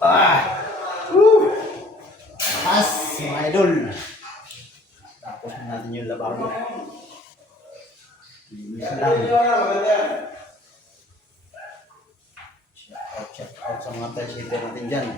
Ah! Woo! Mas, mga idol. Tapos na natin yung lababo. Linis lang. Check out sa mga touch hitter natin dyan.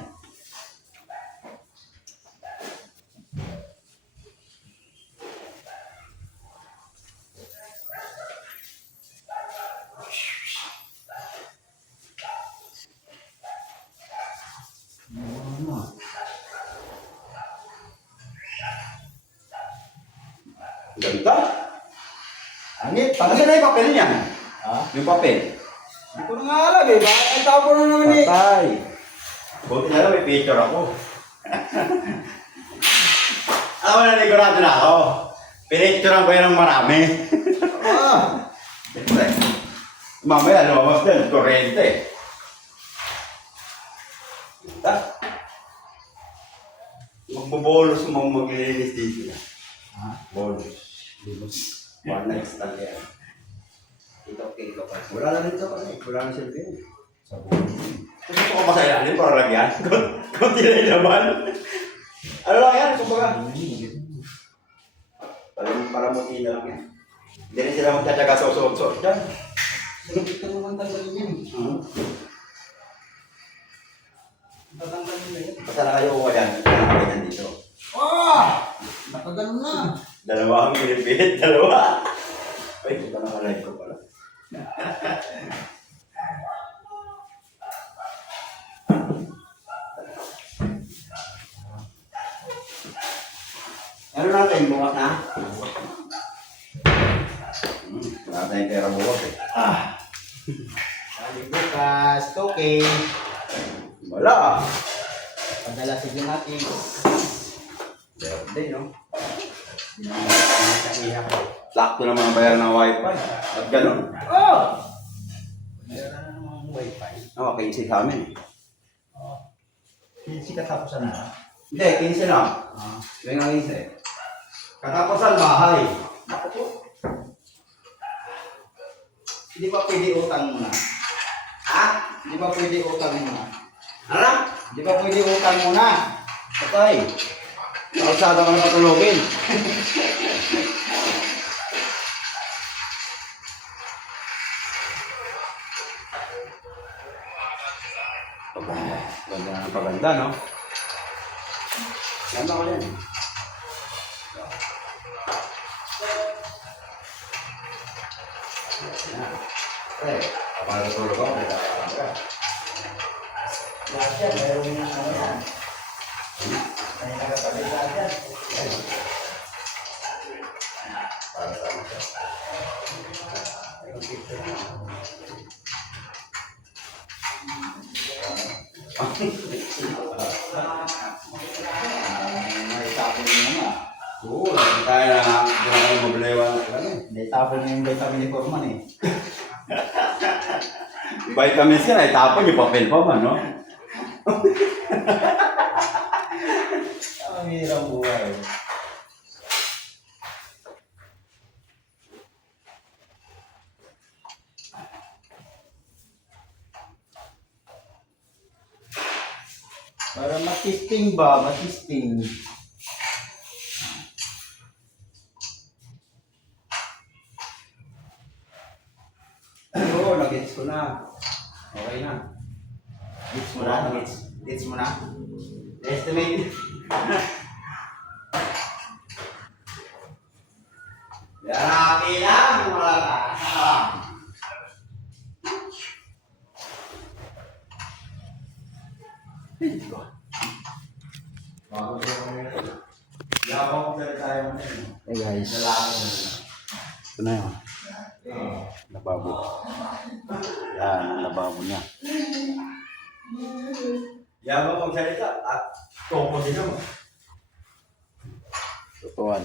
Ganda. Angit. Kasi na yung papel niya. Ha? Yung papel. Hindi ko na nga alam eh. Bakit ang tapo na naman eh. Patay. Buti na lang may picture ako. Ako na nigurado na ako. Pinicturean ko yan ng marami. Siyempre. Mamaya lumabas din. Torrente. Ganda. Magbobolos mo maglilinis dito. Ha? Bonus. One night stand yan. Ito pa. Wala na rin ito pa. Wala na silbi. Sa buhay. Gusto ko pa sa ilalim para lagyan? Kunti na ilaban. Ano lang yan? Kumbaga. Para muti na lang yan. Hindi rin sila magtatsaga sa usot-usot. Diyan. Sinupit ka naman tanggalin yan. Tatanggalin na yan. Basta na kayo uwa yan. Nakakalitan dito. Nakaganon na. Dalawa ang pinipit. Dalawa. Ay, ito na ka-live ko pala. Ano natin? Bukas na? Wala tayong pera bukas eh. Sabi bukas. Okay. Wala. Padala sa natin. Birthday, no? Sakto naman ang bayar ng wifi. At gano'n? Bayar na naman ang wifi. Oo, 15 sa amin. 15 katapusan na? Hindi, 15 na. Yung nga 15. Katapusan bahay. Ako po. Hindi ba pwede utang muna? Ha? Hindi ba pwede utang muna? Ano? Hindi ba pwede utang muna? Patay. Kalsada ka na patulogin. Paganda ng paganda, no? Ganda ko yan. Kapag natulog ako, may kakalang ka. Lahat yan, mayroon yung ano yan. May nagkakabit lahat yan. Para sa mga siya. Mayroon picture na. May tapon yung mga. Oo, kaya na kayo mabalewa. May tapon yung vitamin ni Forman eh. Vitamins ka na, itapon yung papel pa man, no? Ang hirang buhay. Para matisting ba? Matisting. Oo, nag-gets ko na. Okay na. Gets mo na? Gets mo na? Estimate. Grabe lang, wala ka. Hey guys. Ito na yun. Lababo. Yan, ang lababo niya. Yabang magsalita at topo din naman. Totoan.